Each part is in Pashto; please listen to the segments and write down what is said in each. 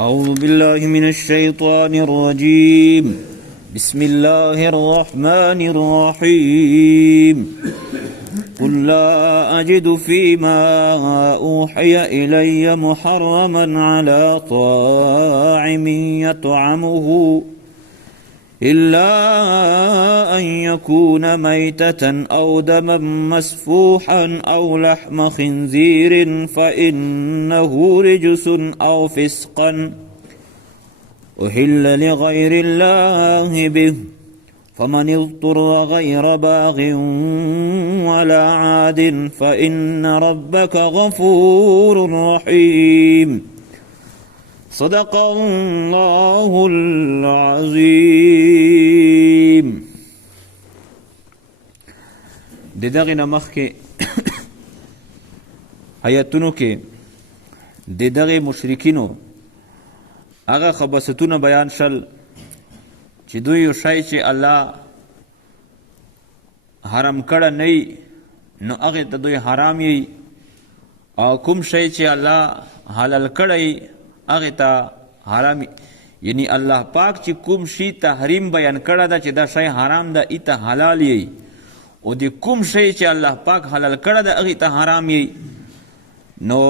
أعوذ بالله من الشيطان الرجيم. بسم الله الرحمن الرحيم. قل لا أجد فيما أوحي إلي محرما على طاعم يطعمه إلا أن يكون ميتة أو دما مسفوحا أو لحم خنزير فإنه رجس أو فسقا أحل لغير الله به فمن اضطر غير باغ ولا عاد فإن ربك غفور رحيم. صدق الله العظیم. د دغې نه مخکې آیتونو کې د دغې مشرکینو هغه خباثتونه بیان شل چې دوی یو شی چې الله حرام کړی نه وي نو هغې ته دوی حرام یي، او کوم شی چې الله حلال کړی هغې ته حرام، یعنی الله پاک چې کوم شي تحریم بیان کړی ده چې دا شی حرام ده ای ته حلال یي، او د کوم شی چې الله پاک حلال کړی ده هغې ته حرام یي. نو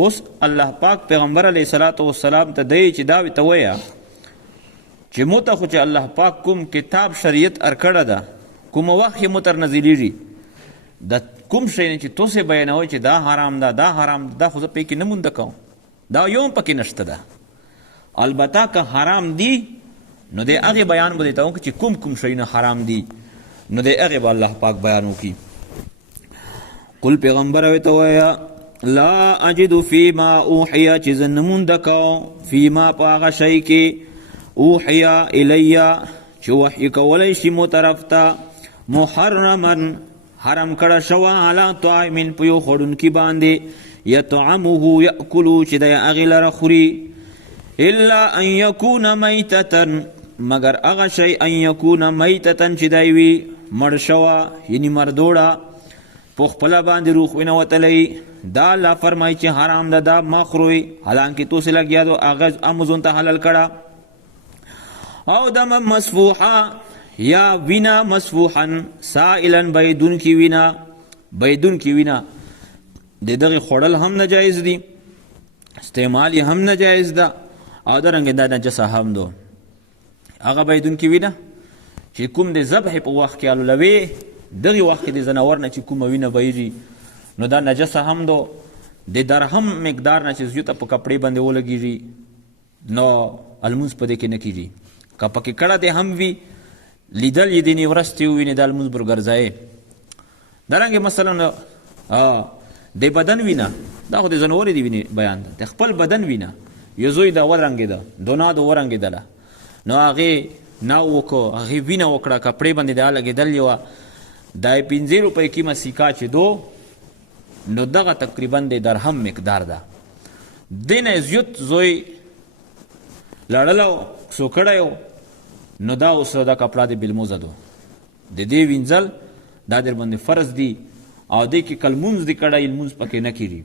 اوس الله پاک پیغمبر علیه صلات وسلام ته دی چې دا ورته ووایه چې مو ته خو چې الله پاک کوم کتاب شریعت ارکړه ده، کوم وخت یې مو تر نازلېږي، د کوم شی نه چې تاسې بیانوئ چې دا حرام ده دا حرام ده، دا خو زه پکې نه مونده کوم، دا یو هم پکې نشته ده. البته که حرام دي نو د هغې بیان به درته وکړي چې کوم کوم شیونه حرام دي، نو د هغې به الله پاک بیان وکړي. قل پیغمبر ورته ووایه لا اجد فیما اوحیه چې زه نه مونده کوم فیما په هغه شی کې اوحیه الیه چې وحی کولی شي مو طرف ته محرما حرم کړه شوه علی طاعم په یو خوړونکي باندې یطعمه یأکلو چې دی هغې لره خوري الا ان یکون میتتا مگر هغه شی ان یکون میتتا چې دی وي مړ شوه یعنی مردوړه په خپله باندې روح ونوتلی، دا الله فرمایي چې حرام ده دا مه خورئ، حالانکې تاسې لګیا دو هغه امازون ته حلال کړه. او دم مسفوحا یا وینا مسفوحا سائلا بهیدونکي وینا، بهیدونکي وینا د دغې خوړل هم نجایز دي، استعمال یې هم نجایز ده، او دارنګې دا نجسه هم ده. هغه بهیدونکي وینا چې کوم د ذبح په وخت کې الولوي دغې وخت کې د ځناور نه چې کومه وینه بهیږي نو دا نجسه هم ده. د درهم مقدار نه چې زیو ته په کپړې باندې ولګېږي نو المونځ په دې کې نه کېږي، که پکې کړه دې هم وي لیدل یې دینې ورستې ووینې دا المونځ برګرځایې. دارنګې مثلا د بدن وینه دا خو د ځناورې د وینې بیان ده، د خپل بدن وینه یو زوی ده ورنګېده دونا ده ورنګېدله نو هغې ناو وکړو هغې وینه وکړه کپړې باندې دا لګېدل یې وه دا یې 5 روپۍ قیمه سیکا چې دو نو دغه تقریبا د درهم مقدار ده. دې نه زیات زوی لړلی و سو کړی و نو دا اوس دا کپړه د بلموزه دو د دې وینځل دا در باندې فرض دي، او دې کې که لمونځ دې کړی لمونځ پکې نه کېږي.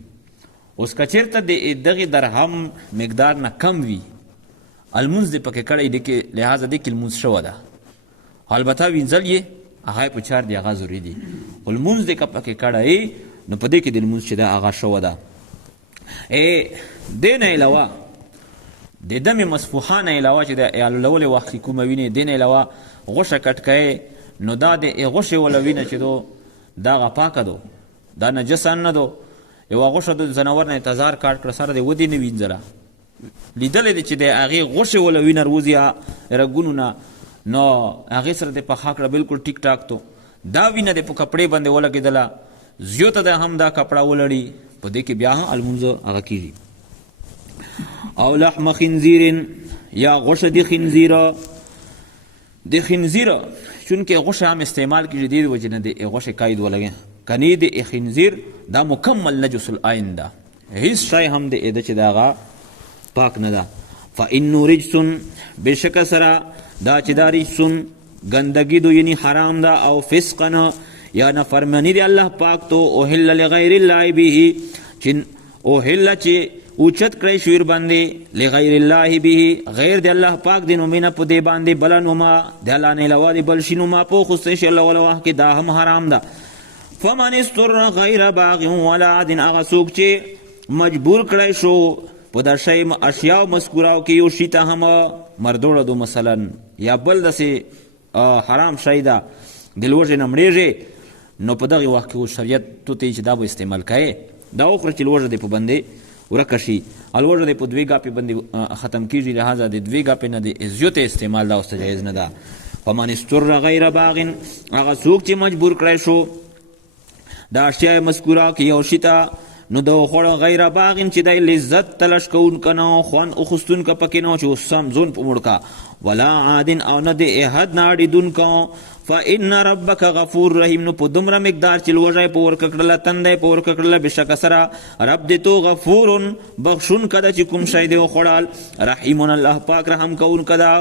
اوس که چېرته د دغې درهم مقدار نه کم وي لمونځ دې پکې کړی دې کې لحاظه دې کې لمونځ شوه ده، البته وینځل یې هغه په چار دی هغه ضروري دي، خو لمونځ دې که پکې کړی نو په دې کې د لمونځ چې ده هغه شوه ده. دې نه علاوه د دمې مسفوحه نه علاوه چې د الولولې وخت کې کومه وینې دې نه علاوه غوښه کټ کوې نو دا د غوښې وله وینه چې دو دا هغه پاکه دو، دا نجس نه دو. یوه غوښه د ځناور نه انتظار کاټ کړه سره د ودې نه وینځله لیدلی دی چې د هغې غوښې وله وینه روځي رګونو نه نو هغې سره د پخا کړه بلکل ټیک ټاک تو، دا وینه د په کپړې باندې ولګېدله زیوته ده هم دا کپړه ولړي په دې کې بیا هم المونځ هغه کېږي. او لحم خنزیر یا غوښه د خنزیره، د خنزیره چونکې غوښه هم استعمال کېږي دې وجې نه د غوښې قید ولګي کنی د خنزیر دا مکمل نجس العین ده، هیڅ شی هم د ده چې د هغه پاک نه ده. فانه رجس بېشکه سره دا چې دا رجسون ګندګي دو یعنی حرام ده، او فسقا یا نفرمانی دی الله پاک تو اوهل لغیر الله به چې اوهل چې اوچت کړی شویر باندې لغیر الله به غیر دی الله پاک دی نو مینا په دی باندې بلنوما د الله نه علاوه دی بل شنو ما په خو شي الله ولوه کې دا هم حرام ده. فمن استر غیر باغ ولا عاد هغه څوک چې مجبور کړی شو په دا شی اشیاء مذکوراو کې یو شی ته هم مردوړه دو مثلا یا بل داسې حرام شی ده د لوږې نه مړېږي نو په دغه وخت کې شریعت تو ته چې دا به استعمال کوې دا وخوره چې لوږه دې په بندې ورکه شي الوږه دې په دوې ګاپې باندې ختم کېږي لهذا د دوې ګاپې نه د زیات استعمال دا اوس جایز نه ده. فمن استر غیر باغ هغه څوک چې مجبور کړی شو دا اشیاء مذکوره کې یو شي ته نو د خوړه غیر باغین چې د لذت تلش کوونکه نه خوند اخیستونکه پکې نه چې اوس سمزون په مړکه ولا عادن او نه د احد نه اړېدونکه فإن ربک غفور رحیم نو په دومره مقدار چې لوږه په ورکه کړله تنده یې په ورکه کړله بېشکه سره رب دې تو غفور بخښونکی ده چې کوم شی دی وخوړل رحیم الله پاک رحم کوونکی ده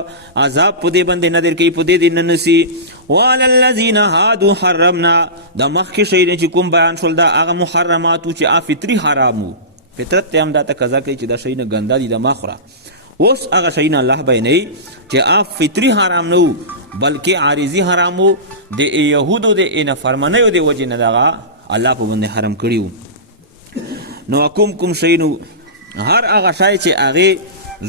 عذاب په دې باندې نه درکوي په دې دې نه نسي. وعلى الذین هادو حرمنا د مخکې شی دی چې کوم بیان شول دا هغه محرماتو چې فطري حرامو فطرت ته هم دا تقاضا کوي چې دا شی نه ګنده دي د ما خوره. اوس هغه شی نه الله بیانوي چې فطري حرام نه بلکې عارضي حرامو د یهودو د نافرمانیو د وجې نه دغه الله په باندې حرام کړي وو. نو کوم شی نو هر هغه شی چې هغې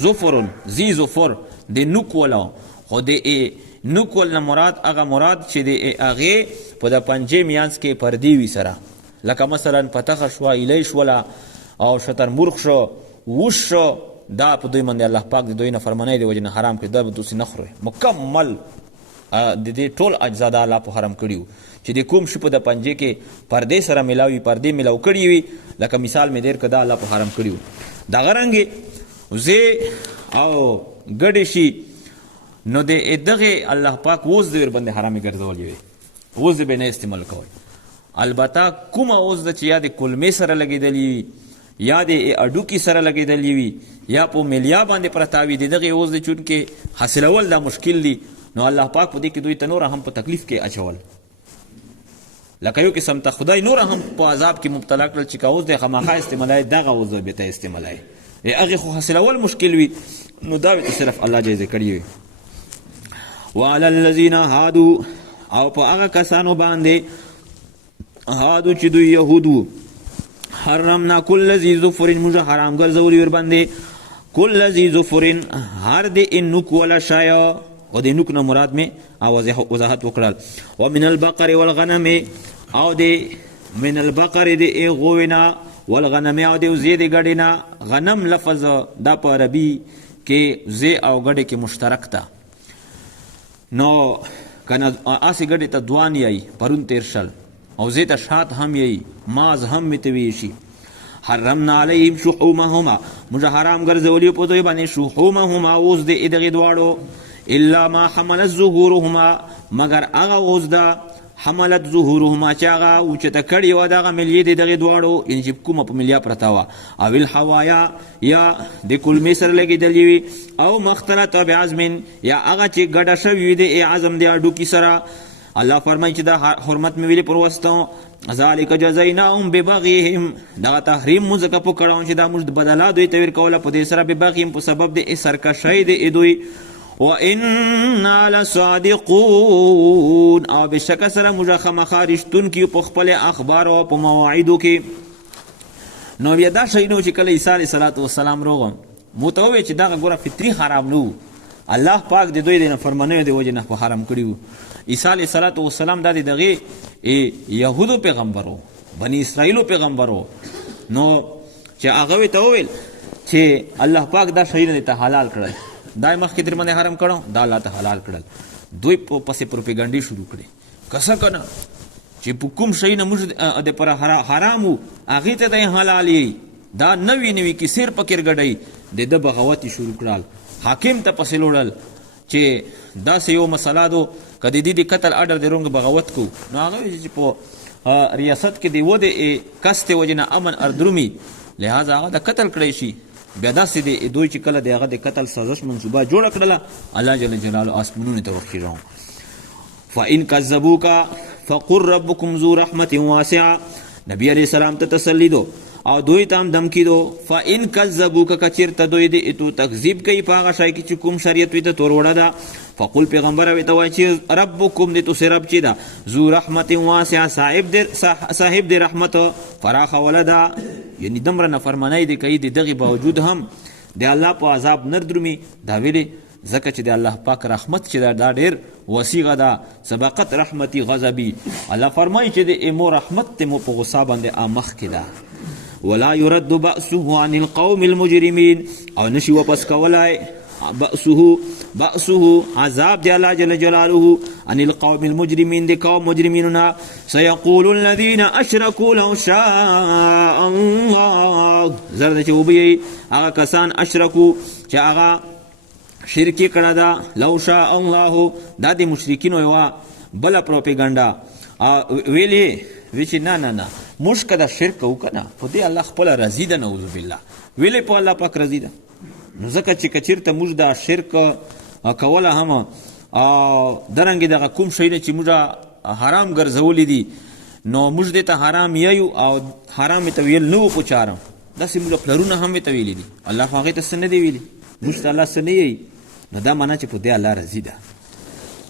ظفرن زی ظفر د نوک ولا خو د نوک ولنه مراد هغه مراد چې د هغې په د پنجې میانځ کې پردې وي سره لکه مثلا پتخه شوه ایلی شوله او شترمرغ شو وش شو دا په دوی باندې الله پاک د دوی نافرمانۍ د وجې نه حرام کړي دا به تاسې نه خورئ مکمل د دې ټول اجزا د الله په حرام کړي وو چې د کوم شي په د پنجې کې پردې سره ملاوي پردې ملاو کړي وي لکه مثال مې دیر که دا الله په حرام کړي وو. دغه رنګې وزې او ګډې شي نو د دغې الله پاک اوس د ور باندې حرامې ګرځولې وي اوس د به نه استعمال کوئ. البته کومه اوس ده چې یا د کلمې سره لګېدلې وي یا د اډوکي سره لګېدلې وي یا په ملیا باندې پرته وي د دغې اوس د چونکې حاصلول دا مشکل دي نو الله پاک په دې کې دوی ته نوره هم په تکلیف کې اچول لکه یو قسم ته خدای نوره هم په عذاب کې مبتلا کړل چې که اوس د خامخا استعمالوي دغه اوس به ته استعمالوي هغې خو حاصلول مشکل وي نو دا به صرف الله جایزه کړي وي. وعلى الذین هادو او په هغه کسانو باندې هادو چې دوی یهودو حرمنا کل ذی ظفر موږ حرام ګرځولي ور باندې کل ذی ظفر هر د نوک ولا شی او د نوک نه مراد مې وضاحت وکړل. ومن البقر والغنم او د من البقر د غوی نه والغنم او د وزې د ګډې نه غنم لفظ دا په عربي کې وزې او ګډې کې مشترک ده نو کنه آسی ګډې ته دوان یی پرون تیر شل او زې ته شات هم یی ماز هم متوي شي. حرمنا علیهم شحومهما موږ حرام ګرځولي په دوی باندې شحومهما اوس د دغې دواړو الا ما حملت ظهورهما مگر هغه اوس ده حملت ظهورهما چې هغه اوچته کړې وه دغه ملیې د دغې دواړو یعنې چې کومه په ملیا پرته وه او الحوایا یا د کلمې سره لګېدلې وي او مختلط بعظم یا هغه چې ګډه شوي وي د عظم د هډوکي سره الله فرمایي چې دا حرمت مې ویلې پر وسطو ذلک جزیناهم ببغیهم دغه تحریم مو ځکه په کړه چې دا موږ بدله دوی ته ورکوله په دې سره ببغیهم په سبب د سرکشۍ د دوی وَإِنَّا لَصَادِقُونَ او بشک سره موږ خامخا رښتونکي په خپل اخبار او په مواعیدو کې. نو بیا دا شی نو چې کله عیسی علیه السلام راغی مو ته وویل چې دغه ګوره فطري حرام نه و الله پاک د دوی د نافرمانیو د وجې نه په حرام کړي وو. عیسی علیه السلام دا د دغې یهودو پیغمبر و بني اسرائیلو پیغمبر و نو چې هغه ته وویل چې الله پاک دا شیونه ته حلال کړل دا مخکې در باندې حرام کړو دا الله ته حلال کړل دوی پسې پروپیګنډې شروع کړې کسه کنه چې په کوم شی نه موږ د پر حرام وو هغې ته دی حلال یې دا نوي نوي کیسې پکې ګډوي د ده بغاوت یې شروع کړل حاکم ته پسې لوړل چې داسې یو مسله دو که د دې د قتل اډر د رونګ بغاوت کو نو هغه چې په ریاست کې د و د کس د وجې نه امن اردرومي لہذا هغه د قتل کړی شي بیا داسې د دوی چې کله د هغه د قتل سازش منصوبه جوړه کړله الله جل جلاله آسمانونو ته وخیژاو. فإن کذبوک فقل ربکم ذو رحمت واسعه نبی علیہ السلام ته تسلی دو او دوی تام دمکی دو فإن کذبوک کچرته دوی دی اتو تکذیب کوي په هغه شی کې چې کوم شریعت وي ته تور وړه ده فقل پیغمبر وی ته وایي چې ربکم دی تاسې رب چې ده ذو رحمت واسعه صاحب دی رحمت فراخه ولده یعنی دمره نافرمانی دی کوي د دغې باوجود هم د الله په عذاب نه درومي دا ویلې ځکه چې د الله پاک رحمت چې دا ډېر وسیغه ده سبقت رحمتي غضبي الله فرمایي چې د ایمو رحمت ته مو په غصه باندې مخ کې ده ولا يرد بأسه عن القوم المجرمين او نشي واپس کولای بأسه عذاب دی الله جل جلاله عن القوم المجرمين دی قوم مجرمیننا سيقول الذين اشركوا لو شاء الله زرد چې وبي هغه کسان اشرکو چې هغه شرکی کړه دا لو شاء الله دا د مشرکینو یو بل پروپاګاندا ویلي وچ نه موږ کدا شرک وکنه په دې الله خپل رضی ده نعوذ بالله ویلې په الله پاک رضی ده نو ځکه چې کچیرته موږ دا شرک کوله هم درنګ دغه کوم شی چې موږ حرام ګرځولې دي نو موږ دې ته حرام یو او حرام ته ویل نو پوچارم داسې موږ پلرونه هم ته ویلي دي الله هغه ته سن دی ویلي موږ ته الله سن یې نو دا معنا چې په دې الله رضی ده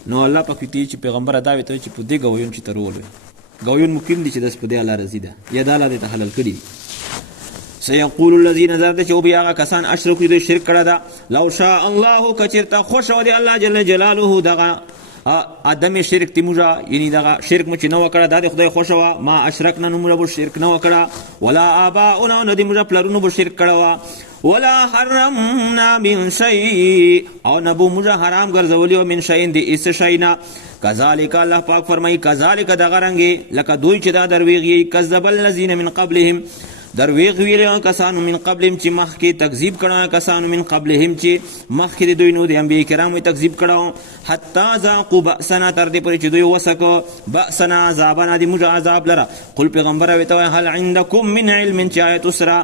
نو الله پاک دې چې پیغمبر دا وی ته چې په دې غویم چې ترول گویون مقیم دی چې داس په دې الله رضی ده یا د الله دې ته حلال کړي سيقول الذين زرد چې وبي هغه کسان اشرکو دې شرک کړه دا لو شاء الله کچرته خوش او دې الله جل جلاله دغه ادم شرک تیموجا یعنی دغه شرک مچ نه وکړه د خدای خوشوا ما اشرکنا نو موږ شرک نه وکړه ولا اباؤنا نو دې موږ پلرونو به شرک کړه ولا حرمنا من شيء او نبو موږ حرام ګرځولیو من شيء دې اس شينا کذالک الله پاک فرمایي کذالک دغه رنګي لکه دوی چې دا درویغي کذب الذين من قبلهم درویغ ویل کسانو من قبلهم چې مخکې تکذیب کړه کسانو من قبلهم چې مخکې دوی نو د انبیاء کرامو تکذیب کړه حتی ذاقوا بأسنا تر دې پورې چې دوی وسکه بأسنا عذابنا دې موږ عذاب لره قل پیغمبر ویته هل عندکم من علم چې آیت اسرا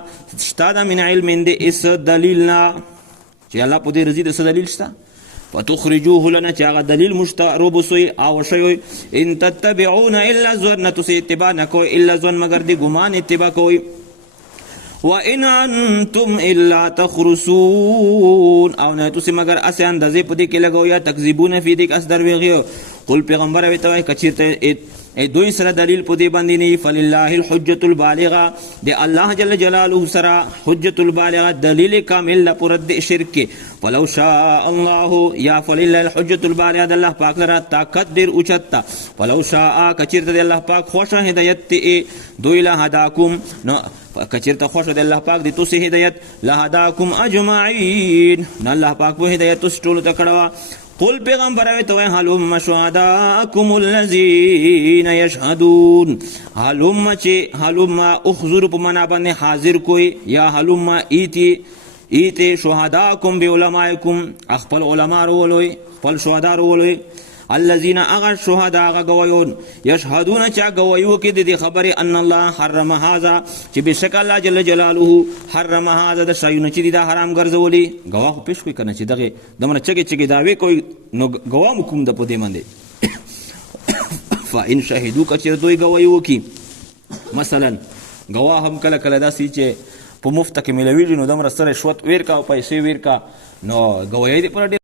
شتا من علم دې اس دلیلنا چې الله په دې رضی د دلیل شته فتخرجوه لنا چې هغه دلیل مشترب سوی او شوی ان تتبعون الا الظن تسي اتباع نه کوي الا ظن مگر دی ګمان اتباع کوي وان انتم الا تخرسون او نه تسي مگر اسه اندازې په دې کې لګو یا تکذیبون فی دې اس درویغي قل پیغمبر وي ته کچیرته دوی سره دلیل په دې باندې نه فلله الحجه البالغه دی الله جل جلاله سره حجه البالغه دلیل کامل پر د شرک ولو شاء الله یا فلله الحجه البالغه الله پاک لرا طاقت ډیر اوچتا ولو شاء کچیرته الله پاک خوښه هدایت دوی له هداکم نو کچیرته خوښه د الله پاک د توسه هدایت له هداکم اجمعین الله پاک په هدایت توس ټول تکړه قل پیغمبر وی تو هلم شهداءکم الذین یشهدون هلم اخذر په معنا باندې حاضر کوئی یا هلم ایتی شهداءکم بعلمائکم خپل علما رولوي خپل شهدا رولوي الذين اغا شهداء اغا گویون یشهدون چا گویو کې د خبره ان الله حرم هذا چې بشک الله جل جلاله حرم هذا د شایونه چې دا حرام ګرځولي گواه پېښ کوي کنه چې دغه دمر چګي داوي کوي نو گواه کوم د پدې باندې فإن شهدوا کچې دوی گویو کې مثلا گواه هم کله کله داسي چې په مفت کې ملوي نو دمر سره شوت ویر کا او پیسې ویر کا نو گواهی دې پر